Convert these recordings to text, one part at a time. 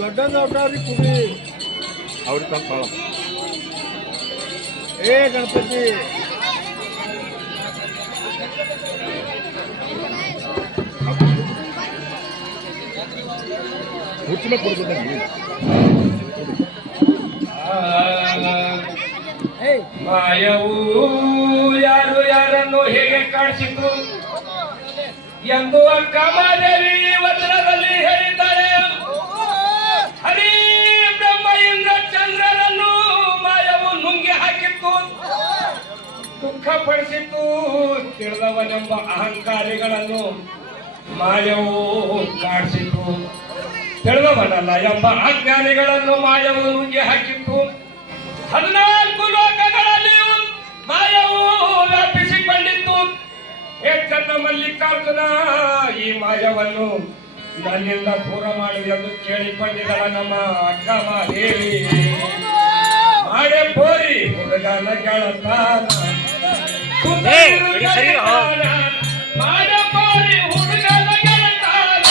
ದೊಡ್ಡ ನೋಡ್ರಿ ಕುಡಿ ಅವ್ರ ತಪ್ಪ ಗಣಪತಿ ಹುಚ್ಚಿನ ಕೊಡ್ಬೇಕಂడి ಮಾಯವು ಯಾರು ಯಾರನ್ನು ಹೇಗೆ ಕಾಣಿಸಿತು ಎಂದು ಅಕ್ಕಮಾದೇವಿ ವಚನದಲ್ಲಿ ಹೇಳಿದ್ದಾರೆ. ಹರಿ ಬ್ರಹ್ಮ ಇಂದ್ರ ಚಂದ್ರರನ್ನು ಮಾಯವು ನುಂಗಿ ಹಾಕಿತ್ತು, ದುಃಖ ಪಡಿಸಿತು. ತಿಳಿದವನೆಂಬ ಅಹಂಕಾರಿಗಳನ್ನು ಮಾಯವು ಕಾಡಿಸಿತು, ತಿಳಿದವನಲ್ಲ ಎಂಬ ಅಜ್ಞಾನಿಗಳನ್ನು ಮಾಯವು ನುಂಗಿ ಹಾಕಿತ್ತು. 14 ಲೋಕಗಳಲ್ಲಿಯೂ ಮಾಯವು ವ್ಯಾಪಿಸಿಕೊಂಡಿತ್ತು. ಚನ್ನ ಮಲ್ಲಿಕಾರ್ಜುನ, ಈ ಮಾಯವನ್ನು ನನ್ನಿಂದ ದೂರ ಮಾಡು ಎಂದು ಕೇಳಿಕೊಂಡಿದ್ದಳ ನಮ್ಮ ಅಕ್ಕ ಮಾದೇವಿ. ಮಾಡೆ ಬೋರಿ ಹುಡುಗನ ಗೆಳತಾನ, ಮಾಡೆ ಬೋರಿ ಹುಡುಗನ ಗೆಳತಾನ.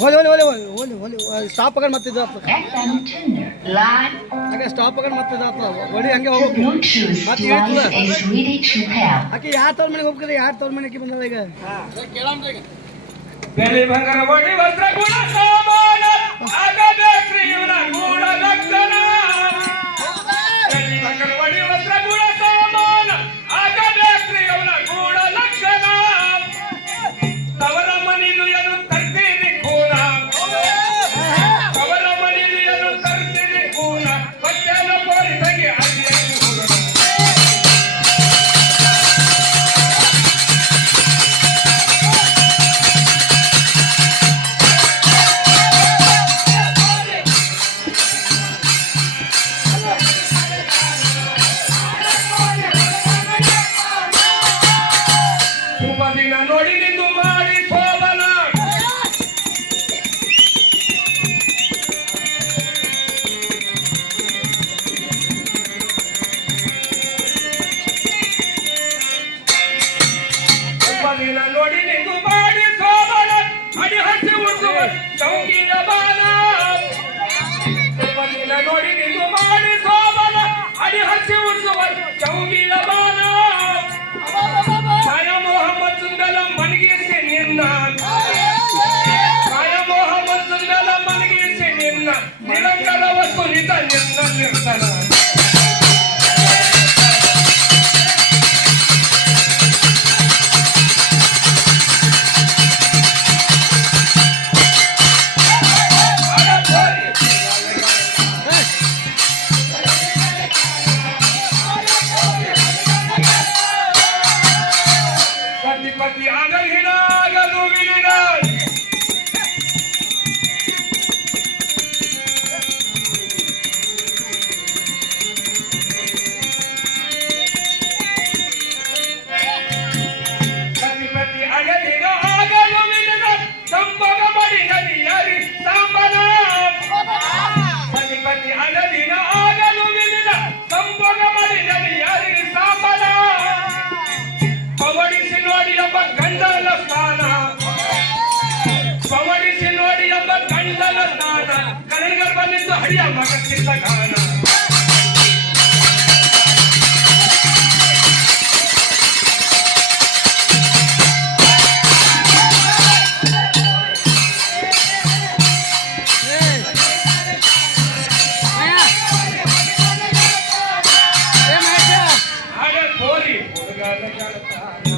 ಹೋಲಿ ಸ್ಟಾಪ್ ಆಗ ಮತ್ತೆ ಇದು ಆಗ್ತದೆ FM Tinder live. ಹಾಗೆ ಸ್ಟಾಪ್ ಆಗ ಮತ್ತೆ ಇದು ಆಗ್ತದೆ ಹೊಡಿ ಹಂಗೆ ಹೋಗ್ಬೇಕು No choose ಮತ್ತೆ runs ಹೇಳ್ತದ a sweetie Chupel. ಆಕೆ ಯಾರ ತವ್ರ ಮನೆಗೆ ಹೋಗ್ತಾರೆ ಯಾರ ತವ್ರ ಮನೆಗೆ ಬಂದದ ಈಗ ಬೆಳ್ಳಿ ಬಂಗಾರ ಒಡಿ ವಸ್ತ್ರ ಗುಣ ಸೋಮಾನ ಆಗಬೇಕ್ರಿ ಇವನ ಗೂಢ ಲಕ್ಷಣ ಬೆಳ್ಳಿ ಬಂಗಾರ ಒಡಿ ವಸ್ತ್ರ ಗುಣ ಸೋಮಾನ ಆಗಬೇಕ್ರಿ ಇವನ ಗೂಢ ಲಕ್ಷಣ ತವರ ಮನೆಯು ಏನು ತರ್ತೀರಿ ಕೂನ ತವರ ಮನೆಯು ಏನು ತರ್ತೀರಿ ಕೂನ ಬಟ್ಟೆನ ಪೋರಿಸಂಗೆ ಅಲ್ಲಿಯನ್ನು ಹೋಗೋಣ ಶುಭ ದಿನ ನೋಡಿ ನಿಂದು ಮಾಡಿ ಶೋಭನ ಶುಭ ದಿನ ನೋಡಿ ನಿಂದು ಮಾಡಿ ಶೋಭನ ಅಡಿ ಹಸಿ ಉಳಿಸುವ ಚೌಕಿಯ ಬಾಲ ಶುಭ ದಿನ ನೋಡಿ ನಿಂದು ಮಾಡಿ ಶೋಭನ ಅಡಿ ಹಸಿ ಉಳಿಸುವ ಚೌಕಿಯ ಬಾಲ ಸಾಯ ಮೊಹಮ್ಮದ್ ಸುಂದರ ಮನಗಿಸಿ ನಿನ್ನ ಸಾಯ ಮೊಹಮ್ಮದ್ ಸುಂದರ ಮನಗಿಸಿ ನಿನ್ನ ನಿರಂತರ ವಸ್ತು ನಿತ ನಿನ್ನ ನಿರ್ಧನ ಪತಿ ಆಗಲು ವಿಲಿನ ಸತಿಪತಿ ಅಗಲಿನ ಆಗಲು ವಿಲಿನ ಸಂಭೋಗ ಮಾಡಿ ನದಿಯರಿ ಸಾಂಬನ ಸತಿಪತಿ ಅಗಲಿನ ಆಗಲು ವಿಲಿನ ಸಂಭೋಗ ಮಾಡಿ ನದಿಯರಿ ಸಾಂಬನ ಪವಡಿಸಿ ನೋಡಿ ಎಂಬ ಗಂಡನ ಸ್ಥಾನ ಪವಡಿಸಿ ನೋಡಿ ಎಂಬ ಗಂಡನ ಸ್ಥಾನ ಕನ್ನಡಿಗರು ಬಂದಿದ್ದು ಹರಿಯ ಮಗಕ್ಕಿಂತ ಗಾನ ಹಾಗೆ ಕೋರಿ ಹುಡುಗನ ಗೆಳತಾನ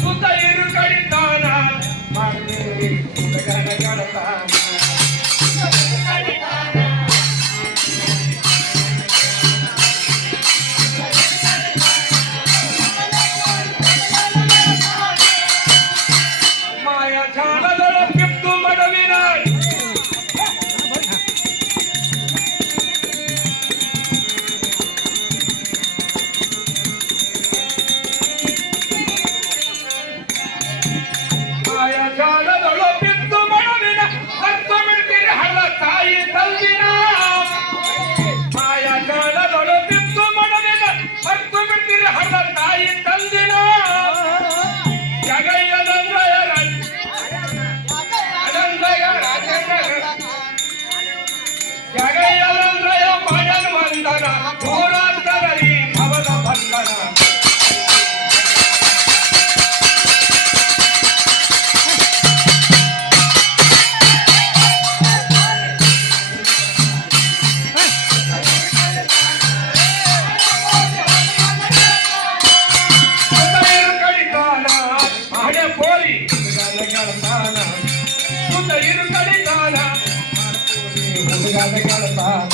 ಸುತ್ತ ಇರು ಕಡಿತಾನ ಮಾಡಿದೆ ಹುಡುಗನ ಗೆಳತಾನ ಮಾಯ ಜಾಲದೊಳ ಕಿತ್ತು ಮಡವಿನ ಮಾಯ ಜಾಲದೊಳ ಕಿತ್ತು ಮಡವಿನ ಹತ್ತು ಬಿಡ್ತೀರಿ ಹಳ್ಳ ತಾಯಿ ತಲ್ವಿನ ಮಾಯ ಜಾಲದೊಳ ಕಿತ್ತು ಮಡವಿನ ಹತ್ತು ಬಿಡ್ತೀರಿ ಹಳ್ಳ ತಾಯಿ ತಂದಿನ ಜಗಯ್ಯನಂದ್ರಯ ಅನಂದಯ ರಾಜೇಂದ್ರ ಜಗಯ್ಯನಂದ್ರಯ ಮಗನ್ ವಂದನ ಪೂರಾಂತರಲಿ ಭವನ ಬಂಧನ ಸುಂದರ ಕಡಿತಾನ ಹಣೆ ಪೋರಿ ಹುಡುಗನ ಗೆಳತಾನ ಸುಂದರ ಕಡಿತಾನ ಹುಡುಗನ ಗೆಳತಾನ